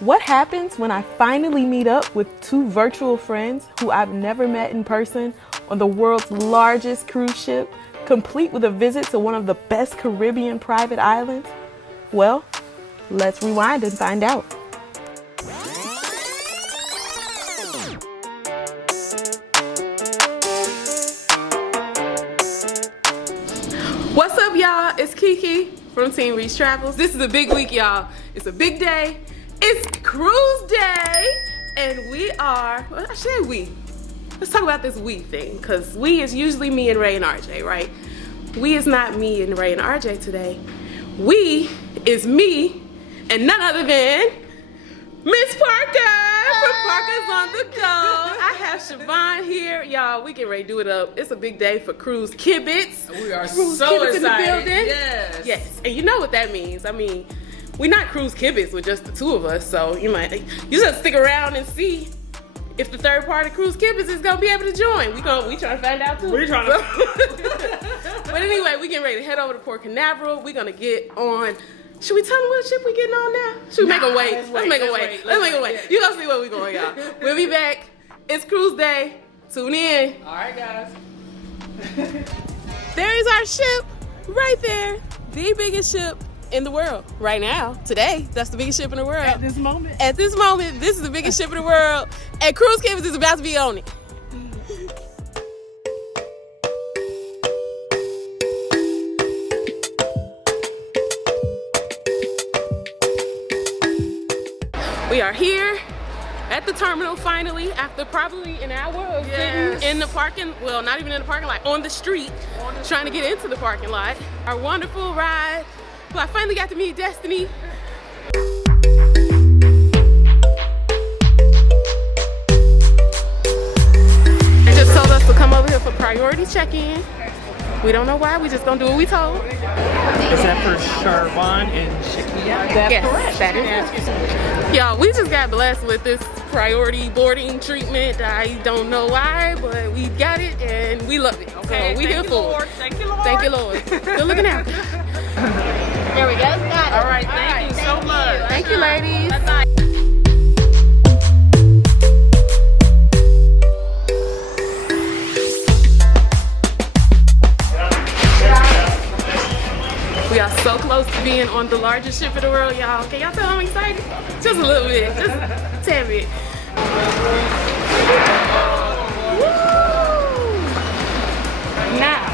What happens when I finally meet up with two virtual friends who I've never met in person on the world's largest cruise ship, complete with a visit to one of the best Caribbean private islands? Well, let's rewind and find out. What's up, y'all? It's Kiki from TeamReeseTravels. This is a big week, y'all. It's a big day. It's cruise day, and we are, well, I say we. Let's talk about this we thing, because we is usually me and Ray and RJ, right? We is not me and Ray and RJ today. We is me and none other than Miss Parker from Parker's on the Go. I have Siobhan here. Y'all, we get ready to do it up. It's a big day for Cruise Kibitz. We are Cruise so Kibitz excited. in the building. Yes. Yes, and you know what that means. I mean, we're not Cruise Kibitz with just the two of us, so you just stick around and see if the third party Cruise Kibitz is gonna be able to join. We trying to find out too. We're trying to. But anyway, we getting ready to head over to Port Canaveral. We're gonna get on. Should we tell them what ship we getting on now? Should we make them wait? Let's make them wait. Let's make them wait. You gonna see where we going, y'all. We'll be back. It's cruise day. Tune in. All right, guys. There is our ship right there. The biggest ship in the world right now. Today, that's the biggest ship in the world. At this moment. At this moment, this is the biggest ship in the world. And Cruise Kibitz is about to be on it. We are here at the terminal finally after probably an hour of sitting in the parking, well, not even in the parking lot, on the street, trying to get into the parking lot. Our wonderful ride. Well, I finally got to meet Destiny. They just told us to come over here for priority check-in. We don't know why, we just gonna do what we told. Is that for Siobhan and Shakia? Yes, correct. That is it. Y'all, we just got blessed with this priority boarding treatment. I don't know why, but we got it and we love it. Okay, so we here for it. Thank you, Lord. Thank you, Lord. Good looking out. There we go. Got it. All right, thank you so much. Thank you, ladies. Bye-bye. We are so close to being on the largest ship in the world, y'all. Can y'all tell I'm excited? Just a little bit, just a tad bit. Woo! Now,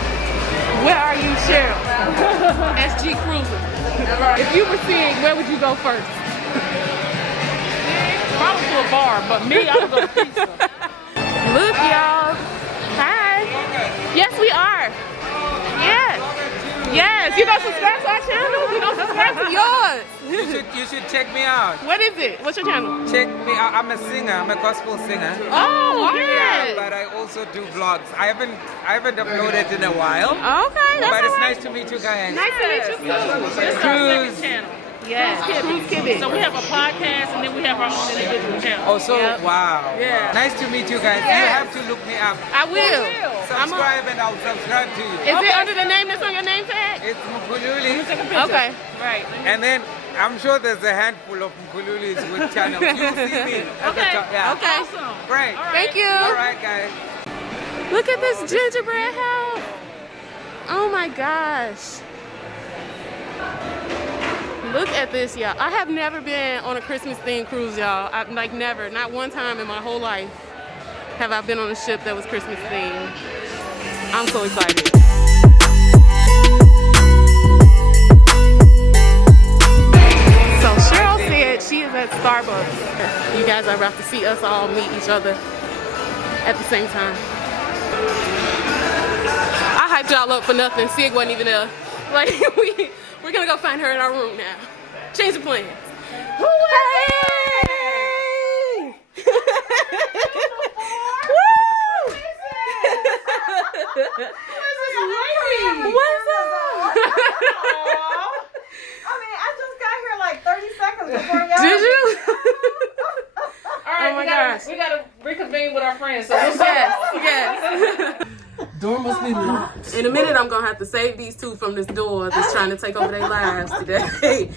where are you, Cheryl? SG Cruiser. If you were seeing, where would you go first? Probably to a bar, but me, I would go to pizza. Look, y'all. Hi. Yes, we are. Yes. Yes. You don't subscribe to our channel? You don't subscribe to yours. You should check me out. What is it? What's your channel? Check me out. I'm a singer. I'm a gospel singer. Oh, Yeah, yes. but I also do vlogs. I haven't uploaded in a while. Okay, that's But it's all right. nice to meet you guys. Nice to meet you. This is our Cruise. second channel. Yes, Cruise Kibitz. So we have a podcast and then we have our own individual channel. Oh, so Yep. wow. Yeah. Nice to meet you guys. You Yes. have to look me up. I will. Subscribe and I'll subscribe to you. Is it under the name that's on your name tag? It's Mkululi. Okay. Right. And then I'm sure there's a handful of Mkululis with channels. You'll see me at the Okay. top. Yeah. Okay. Awesome. Great. All right. Thank you. All right, guys. Look at this gingerbread house. Oh my gosh. Look at this, y'all. I have never been on a Christmas themed cruise, y'all. I've never, not one time in my whole life have I been on a ship that was Christmas themed. I'm so excited. So Cheryl said she is at Starbucks. You guys are about to see us all meet each other at the same time. I hyped y'all up for nothing. Sig wasn't even there. Like, we're gonna go find her in our room now. Change the plans. Woo! What's up? I mean, I just got here like 30 seconds before y'all. Did you? All right, Oh my we gotta, gosh. we gotta reconvene with our friends. So we'll Yes. door must be locked. In a minute, I'm gonna have to save these two from this door that's trying to take over their lives today.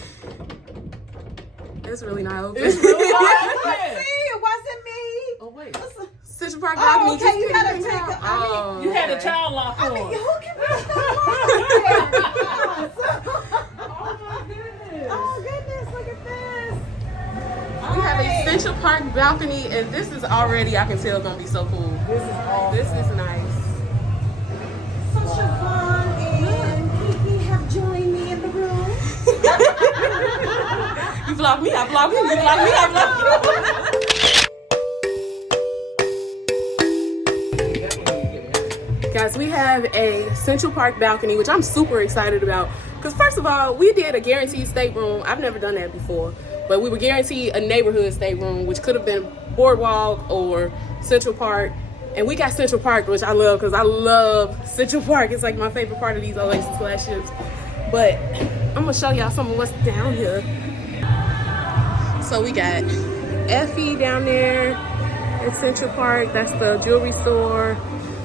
it's really not open. See, it wasn't me. Oh wait. Central Park Oh, balcony. okay, just you kidding. gotta take a, Oh, You had a okay. child lock on. who can put stuff on Oh my goodness. Oh goodness, look at this. We have a Central Park balcony, and this is already, I can tell, gonna be so cool. This is awesome. This is nice. So Siobhan and Kiki have joined me in the room. You vlog me, I vlog you. You vlog me, I vlog you. Guys, we have a Central Park balcony, which I'm super excited about. Because first of all, we did a guaranteed stateroom. I've never done that before. But we were guaranteed a neighborhood stateroom, which could have been Boardwalk or Central Park. And we got Central Park, which I love because I love Central Park. It's like my favorite part of these Oasis flagships. But I'm going to show y'all some of what's down here. So we got Effie down there at Central Park. That's the jewelry store.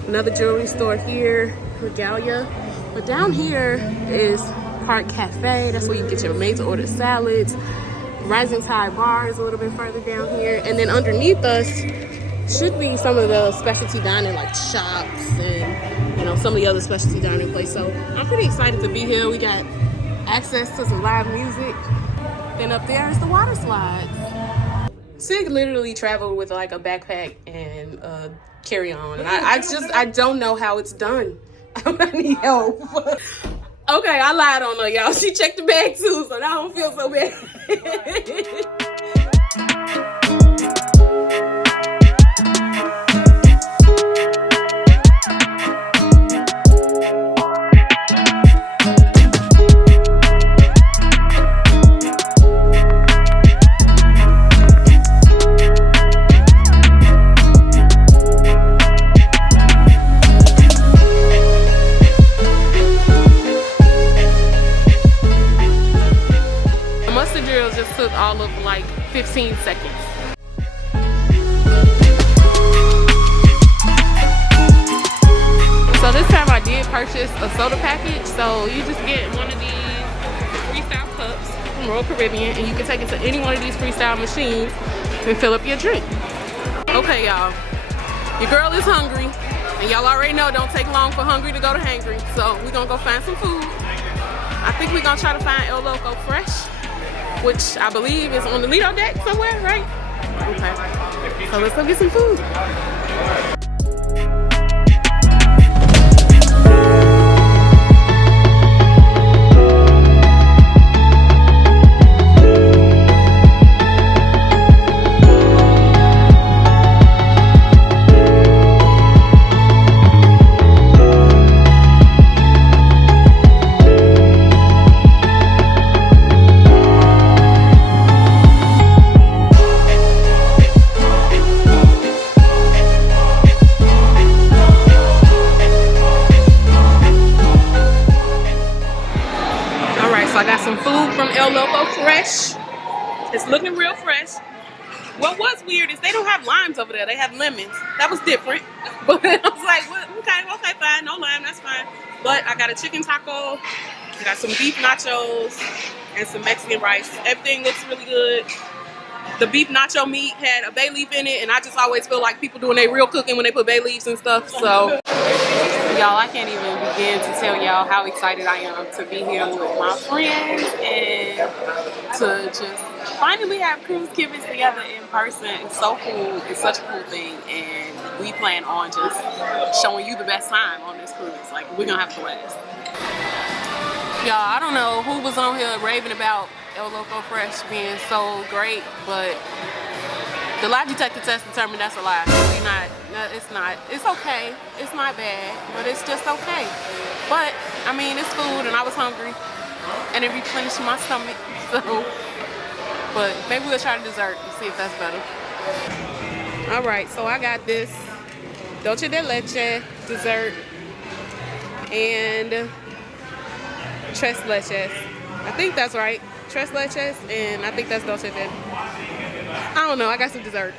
Another jewelry store here, Regalia. But down here is Park Cafe. That's where you get your made-to-order salads. Rising Tide Bar is a little bit further down here. And then underneath us should be some of the specialty dining, like shops and, you know, some of the other specialty dining places. So I'm pretty excited to be here. We got access to some live music. Then up there is the water slides. Sig literally traveled with like a backpack and carry on. And I don't know how it's done. I need help. Okay, I lied on her, y'all. She checked the bag too, so now I don't feel so bad. Took all of like 15 seconds. So this time I did purchase a soda package. So you just get one of these freestyle cups from Royal Caribbean and you can take it to any one of these freestyle machines and fill up your drink. Okay, y'all. Your girl is hungry. And y'all already know it don't take long for hungry to go to hangry. So we're gonna go find some food. I think we're gonna try to find El Loco Fresh, which I believe is on the Lido deck somewhere, right? Okay. So let's go get some food. I got some food from El Loco Fresh. It's looking real fresh. What was weird is they don't have limes over there. They have lemons. That was different. But I was like, well, okay, fine. No lime, that's fine. But I got a chicken taco. I got some beef nachos and some Mexican rice. Everything looks really good. The beef nacho meat had a bay leaf in it, and I just always feel like people doing their real cooking when they put bay leaves and stuff. So, y'all, I can't even begin to tell y'all how excited I am to be here with my friends and to just finally have Cruise Kibitz together in person. It's so cool. It's such a cool thing, and we plan on just showing you the best time on this cruise. Like, we're gonna have to last. Y'all, I don't know who was on here raving about El Loco Fresh being so great, but the lie detector test determined that's a lie. It's not. It's okay. It's not bad, but it's just okay. But I mean, it's food, and I was hungry, and it replenished my stomach. So, but maybe we'll try the dessert and see if that's better. All right, so I got this dulce de leche dessert and tres leches. I think that's right. Tres leches, and I think that's dulce de. I don't know. I got some dessert.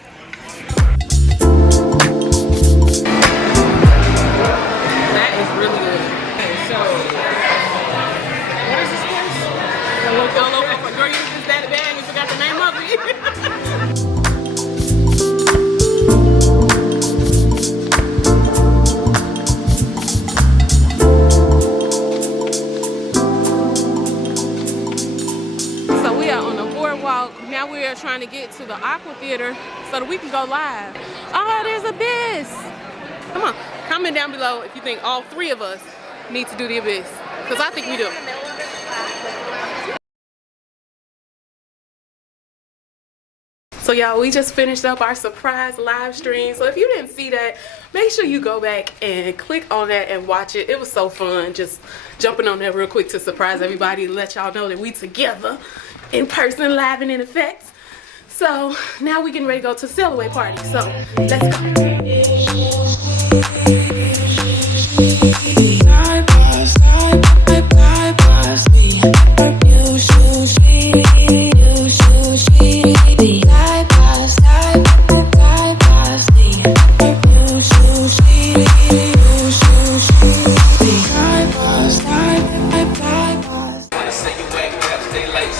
That is really good. Okay, so what is this place? El Loco. Girl, you just that bad and you forgot the name of it. So we are on the boardwalk. Now we are trying to get to the Aqua Theater so that we can go live. Oh, there's Abyss. Come on, comment down below if you think all three of us need to do the Abyss. Because I think we do. So y'all, we just finished up our surprise live stream. So if you didn't see that, make sure you go back and click on that and watch it. It was so fun just jumping on there real quick to surprise everybody and let y'all know that we together in person, live and in effect. So now we getting ready to go to the sail away party. So let's go.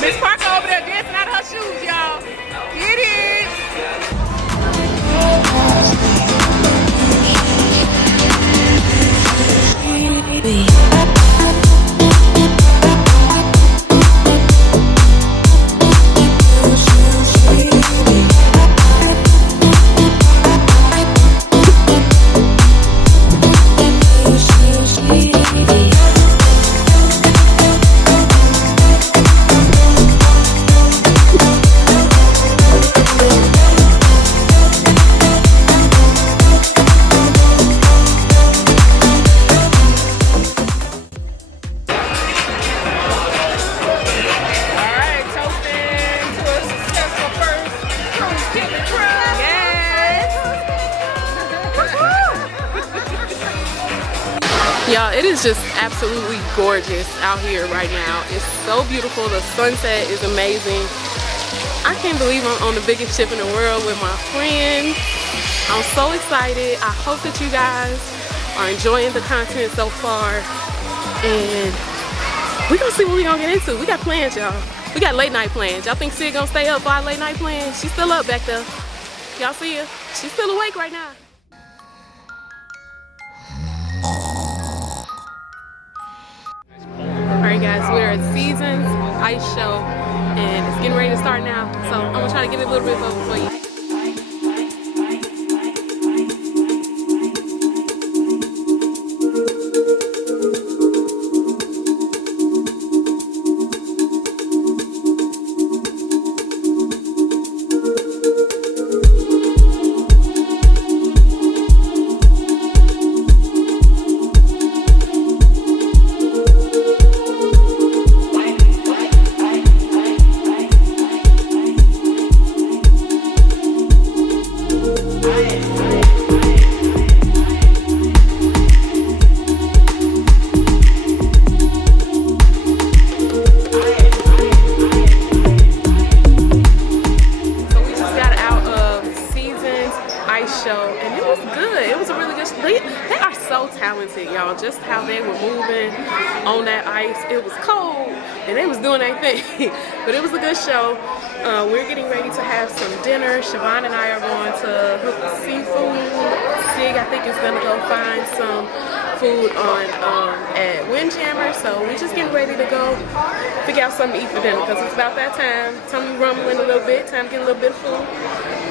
Miss Parker over there dancing out of her shoes, y'all. Get it. Y'all, it is just absolutely gorgeous out here right now. It's so beautiful. The sunset is amazing. I can't believe I'm on the biggest ship in the world with my friends. I'm so excited. I hope that you guys are enjoying the content so far. And we're gonna see what we're gonna get into. We got plans, y'all. We got late night plans. Y'all think Sid gonna stay up for our late night plans? She's still up back there. Y'all see her? She's still awake right now. Alright guys, we're at Seasons Ice Show and it's getting ready to start now. So I'm gonna try to get it a little bit over for you. Talented, y'all. Just how they were moving on that ice. It was cold and they was doing their thing, but it was a good show. We're getting ready to have some dinner. Siobhan and I are going to hook the seafood. Sig, I think, is gonna go find some food on at Windjammer. So we're just getting ready to go figure out something to eat for dinner because it's about that time. Tummy rumbling a little bit. Time to get a little bit of food.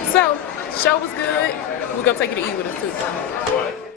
So show was good. We're gonna take you to eat with us too.